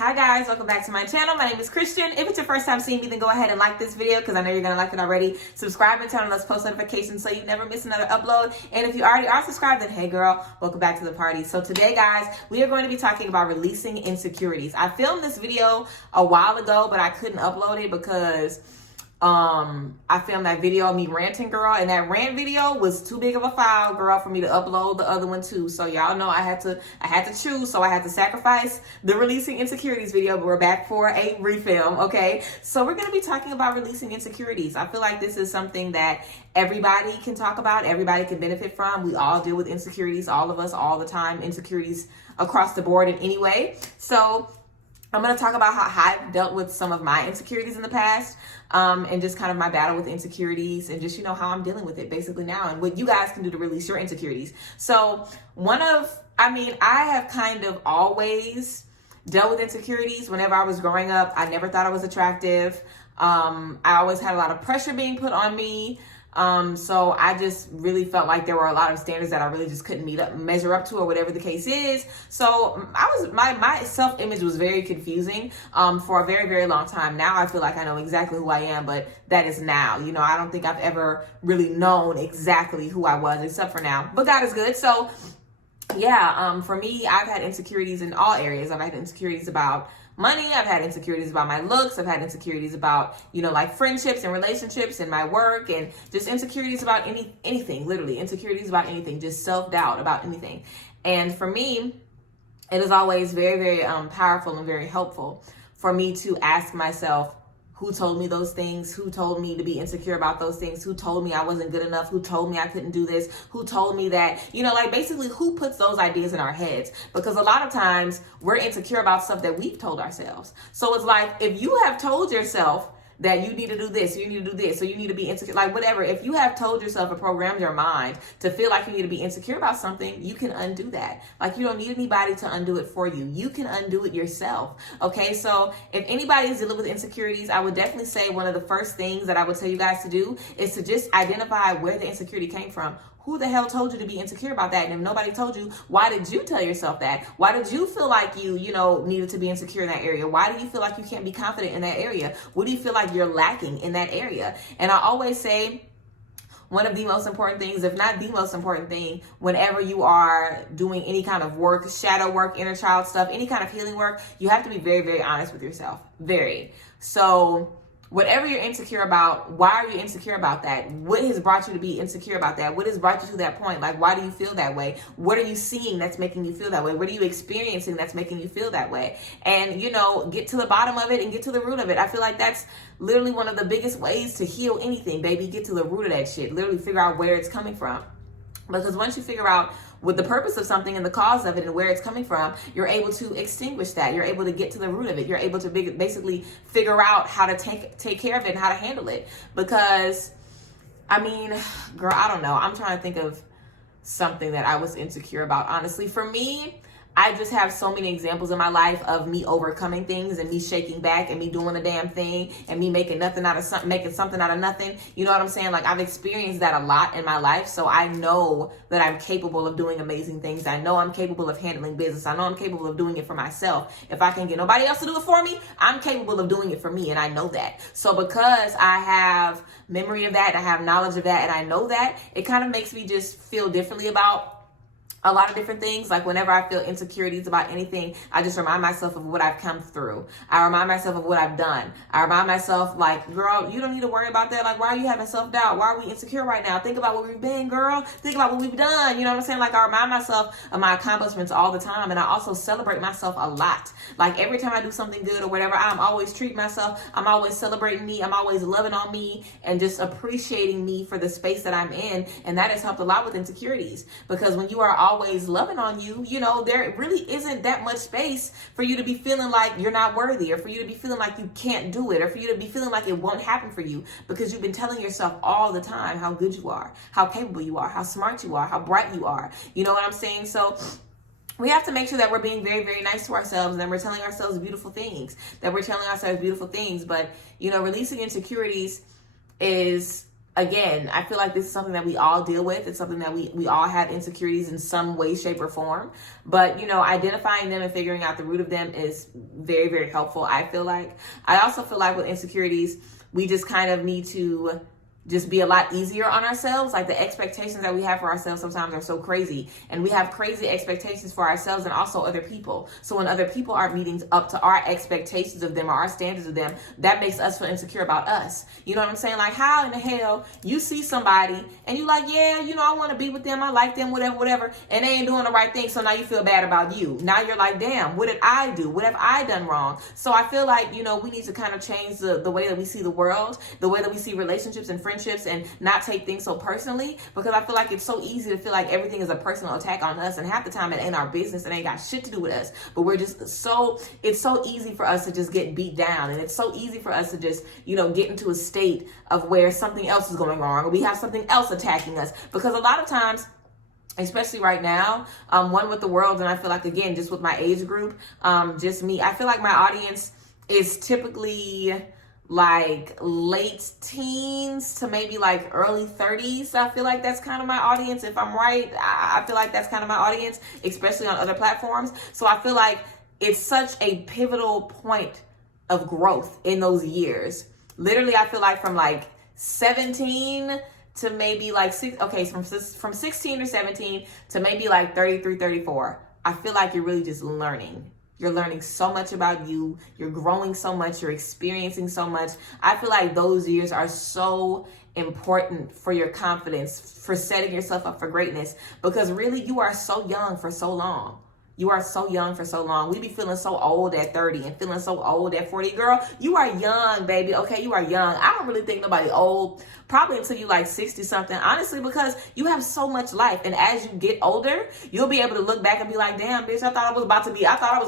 Hi guys, welcome back to my channel. My name is Christian. If it's your first time seeing me, then go ahead and like this video because I know you're going to like it already. Subscribe and turn on those post notifications so you never miss another upload. And if you already are subscribed, then hey girl, welcome back to the party. So today guys, we are going to be talking about releasing insecurities. I filmed this video a while ago, but I couldn't upload it because I filmed that video of me ranting, girl, and that rant video was too big of a file, girl, for me to upload the other one too. So y'all know I had to choose, so I had to sacrifice the releasing insecurities video, but we're back for a refilm, okay? So we're gonna be talking about releasing insecurities. I feel like this is something that everybody can talk about, everybody can benefit from. We all deal with insecurities, all of us, all the time, insecurities across the board in any way. So I'm going to talk about how I've dealt with some of my insecurities in the past, and just kind of my battle with insecurities and just, how I'm dealing with it basically now and what you guys can do to release your insecurities. So I have kind of always dealt with insecurities. Whenever I was growing up, I never thought I was attractive. I always had a lot of pressure being put on me. So I just really felt like there were a lot of standards that I really just couldn't measure up to, or whatever the case is. So my self-image was very confusing, for a very, very long time. Now I feel like I know exactly who I am, but that is now, I don't think I've ever really known exactly who I was except for now, but God is good. So yeah, for me, I've had insecurities in all areas. I've had insecurities about money. I've had insecurities about my looks. I've had insecurities about, like friendships and relationships and my work, and just insecurities about anything, literally insecurities about anything, just self-doubt about anything. And for me, it is always very, very powerful and very helpful for me to ask myself, who told me those things? Who told me to be insecure about those things? Who told me I wasn't good enough? Who told me I couldn't do this? Who told me that, basically who puts those ideas in our heads? Because a lot of times we're insecure about stuff that we've told ourselves. So it's like, if you have told yourself that you need to do this, you need to do this, or you need to be insecure, like whatever. If you have told yourself or programmed your mind to feel like you need to be insecure about something, you can undo that. Like, you don't need anybody to undo it for you. You can undo it yourself. Okay, so if anybody is dealing with insecurities, I would definitely say one of the first things that I would tell you guys to do is to just identify where the insecurity came from. Who the hell told you to be insecure about that? And if nobody told you, why did you tell yourself that? Why did you feel like you needed to be insecure in that area? Why do you feel like you can't be confident in that area? What do you feel like you're lacking in that area? And I always say, one of the most important things, if not the most important thing, whenever you are doing any kind of work, shadow work, inner child stuff, any kind of healing work, you have to be very, very honest with yourself. Very. So whatever you're insecure about, why are you insecure about that? What has brought you to be insecure about that? What has brought you to that point? Like, why do you feel that way? What are you seeing that's making you feel that way? What are you experiencing that's making you feel that way? And, get to the bottom of it and get to the root of it. I feel like that's literally one of the biggest ways to heal anything, baby. Get to the root of that shit. Literally figure out where it's coming from. Because once you figure out what the purpose of something and the cause of it and where it's coming from, you're able to extinguish that. You're able to get to the root of it. You're able to basically figure out how to take care of it and how to handle it. Because, girl, I don't know. I'm trying to think of something that I was insecure about, honestly. For me, I just have so many examples in my life of me overcoming things and me shaking back and me doing a damn thing and me making something out of nothing. You know what I'm saying? Like, I've experienced that a lot in my life. So I know that I'm capable of doing amazing things. I know I'm capable of handling business. I know I'm capable of doing it for myself. If I can get nobody else to do it for me, I'm capable of doing it for me. And I know that. So because I have memory of that, I have knowledge of that, and I know that, it kind of makes me just feel differently about a lot of different things. Like, whenever I feel insecurities about anything, I just remind myself of what I've come through. I remind myself of what I've done. I remind myself, like, girl, you don't need to worry about that. Like, why are you having self-doubt? Why are we insecure right now? Think about where we've been, girl. Think about what we've done. You know what I'm saying? Like, I remind myself of my accomplishments all the time. And I also celebrate myself a lot. Like, every time I do something good or whatever, I'm always treating myself. I'm always celebrating me. I'm always loving on me and just appreciating me for the space that I'm in. And that has helped a lot with insecurities. Because when you are always loving on you, there really isn't that much space for you to be feeling like you're not worthy, or for you to be feeling like you can't do it, or for you to be feeling like it won't happen for you, because you've been telling yourself all the time how good you are, how capable you are, how smart you are, how bright you are. You know what I'm saying? So we have to make sure that we're being very, very nice to ourselves, and that we're telling ourselves beautiful things, But, releasing insecurities is again, I feel like this is something that we all deal with. It's something that we all have insecurities in some way, shape, or form. But, you know, identifying them and figuring out the root of them is very, very helpful, I feel like. I also feel like with insecurities, we just kind of need to just be a lot easier on ourselves. Like the expectations that we have for ourselves sometimes are so crazy, and we have crazy expectations for ourselves and also other people. So when other people aren't meeting up to our expectations of them or our standards of them, that makes us feel insecure about us. You know what I'm saying? Like, how in the hell you see somebody and you like, yeah, you know, I want to be with them, I like them, whatever, and they ain't doing the right thing, so now you feel bad about you. Now you're like, damn, what did I do? What have I done wrong? So I feel like, you know, we need to kind of change the way that we see the world, the way that we see relationships and friendships, and not take things so personally, because I feel like it's so easy to feel like everything is a personal attack on us, and half the time it ain't our business. It ain't got shit to do with us, but we're just it's so easy for us to just get beat down, and it's so easy for us to just, you know, get into a state of where something else is going wrong, or we have something else attacking us. Because a lot of times, especially right now, one with the world, and I feel like, again, just with my age group, just me, I feel like my audience is typically like late teens to maybe like early 30s. I feel like that's kind of my audience. If I'm right, I feel like that's kind of my audience, especially on other platforms. So I feel like it's such a pivotal point of growth in those years. Literally, I feel like from like 17 to maybe like from 16 or 17 to maybe like 33, 34, I feel like you're really just learning. You're learning so much about you. You're growing so much. You're experiencing so much. I feel like those years are so important for your confidence, for setting yourself up for greatness, because really you are so young for so long. You are so young for so long. We be feeling so old at 30 and feeling so old at 40. Girl, you are young, baby. Okay, you are young. I don't really think nobody old, probably until you like 60 something, honestly, because you have so much life. And as you get older, you'll be able to look back and be like, damn, bitch, I thought I was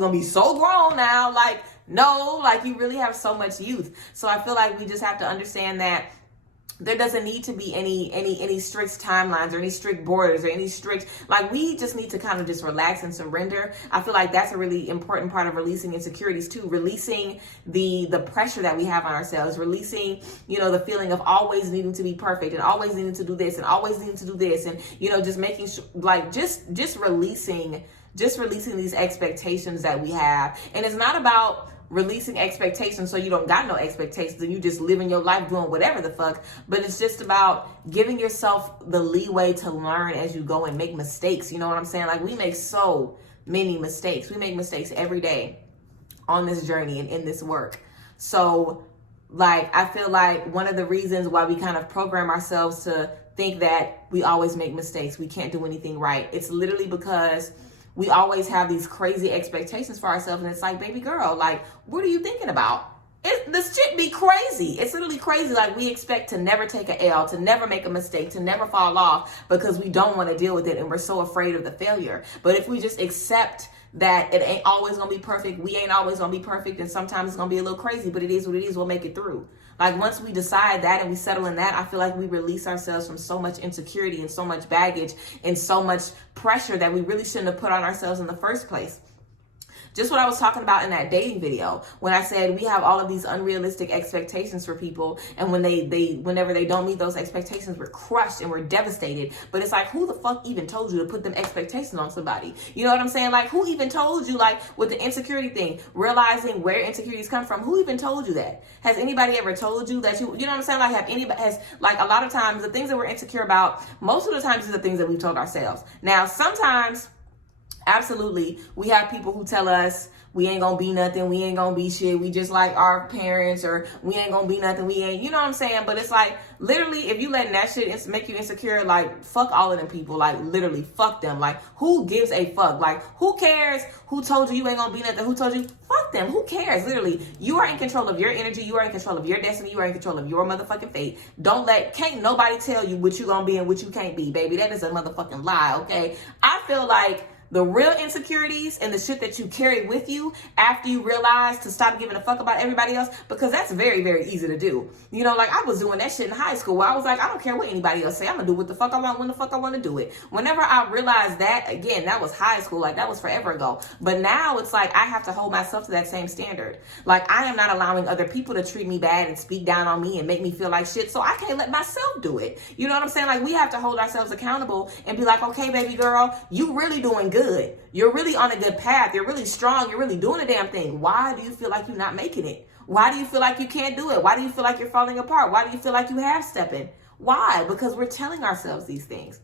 going to be so grown now. Like, no, like you really have so much youth. So I feel like we just have to understand that there doesn't need to be any strict timelines or any strict borders or any strict, like, we just need to kind of just relax and surrender. I feel like that's a really important part of releasing insecurities too, releasing the pressure that we have on ourselves, releasing, you know, the feeling of always needing to be perfect and always needing to do this and always needing to do this, and, you know, just making sure, like, just releasing these expectations that we have. And it's not about releasing expectations so you don't got no expectations and you just living your life doing whatever the fuck, but it's just about giving yourself the leeway to learn as you go and make mistakes. You know what I'm saying? Like, we make so many mistakes. We make mistakes every day on this journey and in this work. So, like, I feel like one of the reasons why we kind of program ourselves to think that we always make mistakes, we can't do anything right, it's literally because we always have these crazy expectations for ourselves. And it's like, baby girl, like, what are you thinking about? This shit be crazy. It's literally crazy. Like, we expect to never take an L, to never make a mistake, to never fall off, because we don't want to deal with it and we're so afraid of the failure. But if we just accept that it ain't always gonna be perfect, we ain't always gonna be perfect, and sometimes it's gonna be a little crazy, but it is what it is, we'll make it through. Like, once we decide that and we settle in that, I feel like we release ourselves from so much insecurity and so much baggage and so much pressure that we really shouldn't have put on ourselves in the first place. Just what I was talking about in that dating video, when I said we have all of these unrealistic expectations for people, and whenever they don't meet those expectations, we're crushed and we're devastated. But it's like, who the fuck even told you to put them expectations on somebody? You know what I'm saying? Like, who even told you, like, with the insecurity thing, realizing where insecurities come from, who even told you that? Has anybody ever told you that you know what I'm saying? Like, a lot of times the things that we're insecure about, most of the times are the things that we've told ourselves. Now, sometimes, absolutely, we have people who tell us we ain't gonna be nothing, we ain't gonna be shit, we just like our parents, or we ain't gonna be nothing, we ain't, you know what I'm saying? But it's like, literally, if you letting that shit make you insecure, like, fuck all of them people. Like, literally, fuck them. Like, who gives a fuck? Like, who cares who told you ain't gonna be nothing? Who told you? Fuck them. Who cares? Literally, you are in control of your energy, you are in control of your destiny, you are in control of your motherfucking fate. Can't nobody tell you what you gonna be and what you can't be, baby. That is a motherfucking lie, okay? I feel like The real insecurities and the shit that you carry with you after you realize to stop giving a fuck about everybody else, because that's very, very easy to do. You know, like I was doing that shit in high school where I was like, I don't care what anybody else say. I'm gonna do what the fuck I want when the fuck I want to do it. Whenever I realized that, again, that was high school. Like that was forever ago. But now it's like I have to hold myself to that same standard. Like I am not allowing other people to treat me bad and speak down on me and make me feel like shit. So I can't let myself do it. You know what I'm saying? Like we have to hold ourselves accountable and be like, okay, baby girl, you really doing good. You're really on a good path. You're really strong. You're really doing a damn thing. Why do you feel like you're not making it? Why do you feel like you can't do it? Why do you feel like you're falling apart? Why do you feel like you half stepping? Why? Because we're telling ourselves these things.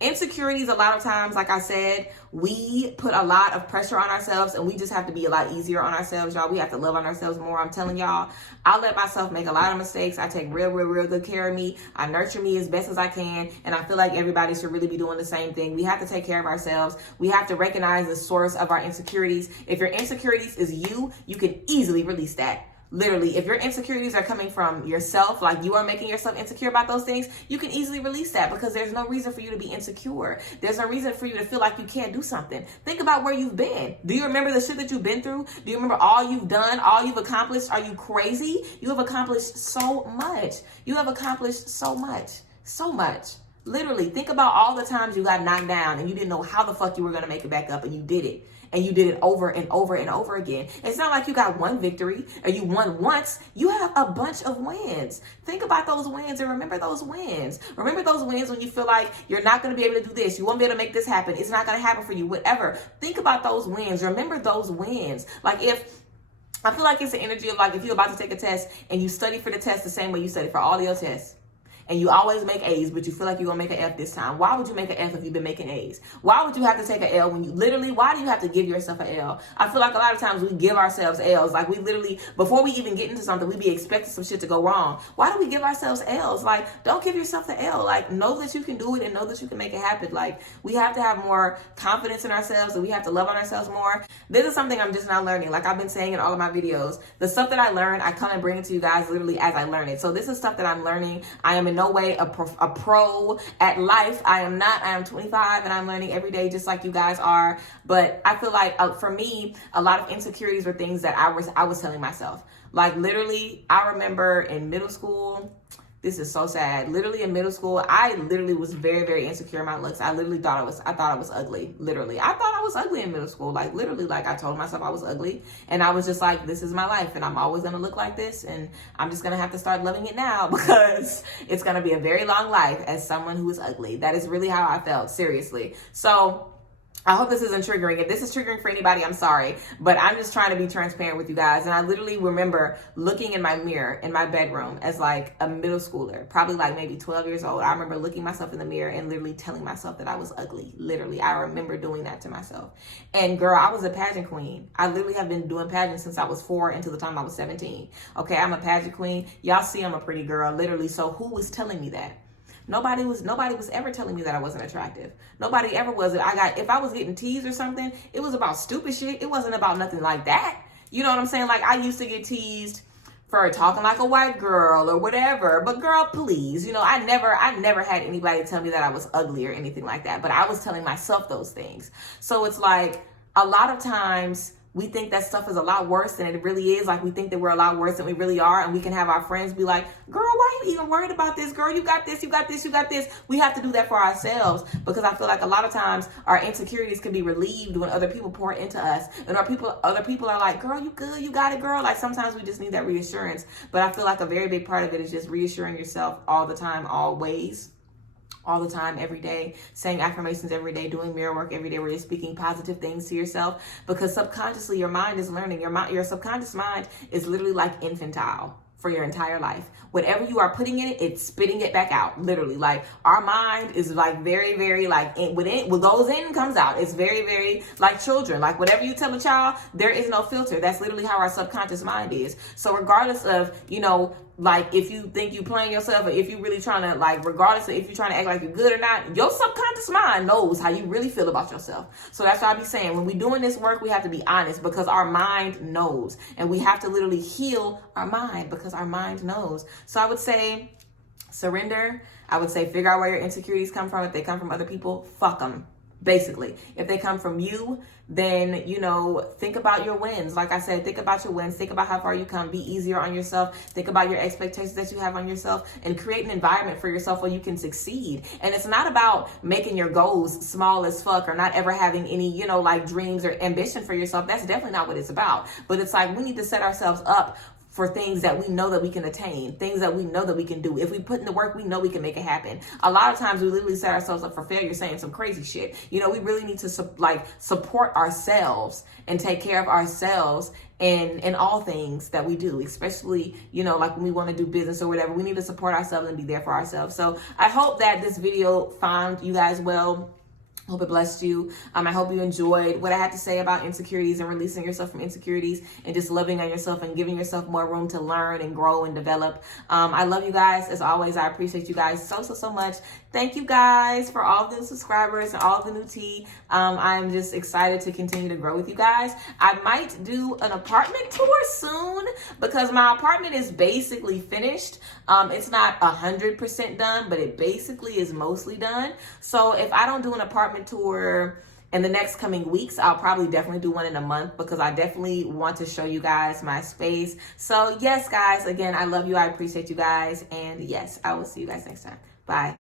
Insecurities, a lot of times, like I said, we put a lot of pressure on ourselves and we just have to be a lot easier on ourselves, y'all. We have to love on ourselves more. I'm telling y'all, I let myself make a lot of mistakes. I take real good care of me. I nurture me as best as I can. And I feel like everybody should really be doing the same thing. We have to take care of ourselves. We have to recognize the source of our insecurities. If your insecurities is you can easily release that. Literally, if your insecurities are coming from yourself, like you are making yourself insecure about those things, you can easily release that because there's no reason for you to be insecure. There's no reason for you to feel like you can't do something. Think about where you've been. Do you remember the shit that you've been through? Do you remember all you've done, all you've accomplished? Are you crazy? You have accomplished so much. You have accomplished so much. So much. Literally, think about all the times you got knocked down and you didn't know how the fuck you were going to make it back up, and you did it. And you did it over and over and over again. It's not like you got one victory or you won once. You have a bunch of wins. Think about those wins and remember those wins. Remember those wins when you feel like you're not going to be able to do this. You won't be able to make this happen. It's not going to happen for you, whatever. Think about those wins. Remember those wins. Like I feel like it's the energy of like if you're about to take a test and you study for the test the same way you study for all your tests. And you always make A's, but you feel like you're going to make an F this time. Why would you make an F if you've been making A's? Why would you have to take an L when you literally, why do you have to give yourself an L? I feel like a lot of times we give ourselves L's. Like we literally, before we even get into something, we be expecting some shit to go wrong. Why do we give ourselves L's? Like, don't give yourself the L. Like, know that you can do it and know that you can make it happen. Like, we have to have more confidence in ourselves and we have to love on ourselves more. This is something I'm just not learning. Like I've been saying in all of my videos, the stuff that I learn, I come and bring it to you guys literally as I learn it. So this is stuff that I'm learning. I am in no way a pro at life. I am not. I am 25 and I'm learning every day just like you guys are. But I feel like for me, a lot of insecurities were things that I was telling myself. Like literally, I remember in middle school, this is so sad. Literally in middle school, I literally was very insecure in my looks. I literally thought I was ugly. Literally. I thought I was ugly in middle school. Like literally, like I told myself I was ugly. And I was just like, this is my life and I'm always going to look like this. And I'm just going to have to start loving it now because it's going to be a very long life as someone who is ugly. That is really how I felt. Seriously. So I hope this isn't triggering. If this is triggering for anybody, I'm sorry. But I'm just trying to be transparent with you guys. And I literally remember looking in my mirror in my bedroom as like a middle schooler, probably like maybe 12 years old. I remember looking myself in the mirror and literally telling myself that I was ugly. Literally, I remember doing that to myself. And girl, I was a pageant queen. I literally have been doing pageants since I was 4 until the time I was 17. Okay, I'm a pageant queen. Y'all see I'm a pretty girl, literally. So who was telling me that? Nobody was ever telling me that I wasn't attractive. Nobody ever was. If I was getting teased or something, it was about stupid shit. It wasn't about nothing like that. You know what I'm saying? Like I used to get teased for talking like a white girl or whatever. But girl, please, you know, I never had anybody tell me that I was ugly or anything like that. But I was telling myself those things. So it's like a lot of times we think that stuff is a lot worse than it really is. Like we think that we're a lot worse than we really are. And we can have our friends be like, girl, why are you even worried about this? Girl, you got this, you got this, you got this. We have to do that for ourselves because I feel like a lot of times our insecurities can be relieved when other people pour into us. And other people are like, girl, you good, you got it, girl. Like sometimes we just need that reassurance. But I feel like a very big part of it is just reassuring yourself all the time, always. All the time, every day, saying affirmations every day, doing mirror work every day where you're speaking positive things to yourself because subconsciously your mind is learning. Your subconscious mind is literally like infantile for your entire life. Whatever you are putting in it, it's spitting it back out. Literally, like our mind is like very like what goes in comes out. It's very like children. Like whatever you tell a child, there is no filter. That's literally how our subconscious mind is. So regardless of, you know, like if you think you playing yourself or if you really trying to like, regardless of if you're trying to act like you're good or not, your subconscious mind knows how you really feel about yourself. So that's why I be saying when we doing this work, we have to be honest because our mind knows and we have to literally heal our mind because our mind knows. So I would say surrender. I would say figure out where your insecurities come from. If they come from other people, fuck them. Basically, if they come from you, then, you know, think about your wins. Like I said, think about your wins. Think about how far you come. Be easier on yourself. Think about your expectations that you have on yourself, and create an environment for yourself where you can succeed. And it's not about making your goals small as fuck, or not ever having any, you know, like dreams or ambition for yourself. That's definitely not what it's about. But it's like, we need to set ourselves up for things that we know that we can attain, things that we know that we can do. If we put in the work, we know we can make it happen. A lot of times we literally set ourselves up for failure saying some crazy shit. You know, we really need to support ourselves and take care of ourselves in all things that we do, especially, you know, like when we want to do business or whatever. We need to support ourselves and be there for ourselves. So I hope that this video found you guys well. Hope it blessed you. I hope you enjoyed what I had to say about insecurities and releasing yourself from insecurities, and just loving on yourself and giving yourself more room to learn and grow and develop. I love you guys. As always, I appreciate you guys so much. Thank you guys for all the new subscribers and all the new tea. I'm just excited to continue to grow with you guys. I might do an apartment tour soon, because my apartment is basically finished. It's not 100% done, but it basically is mostly done. So if I don't do an apartment tour in the next coming weeks, I'll probably definitely do one in a month, because I definitely want to show you guys my space. So yes, guys, again, I love you. I appreciate you guys. And yes, I will see you guys next time. Bye.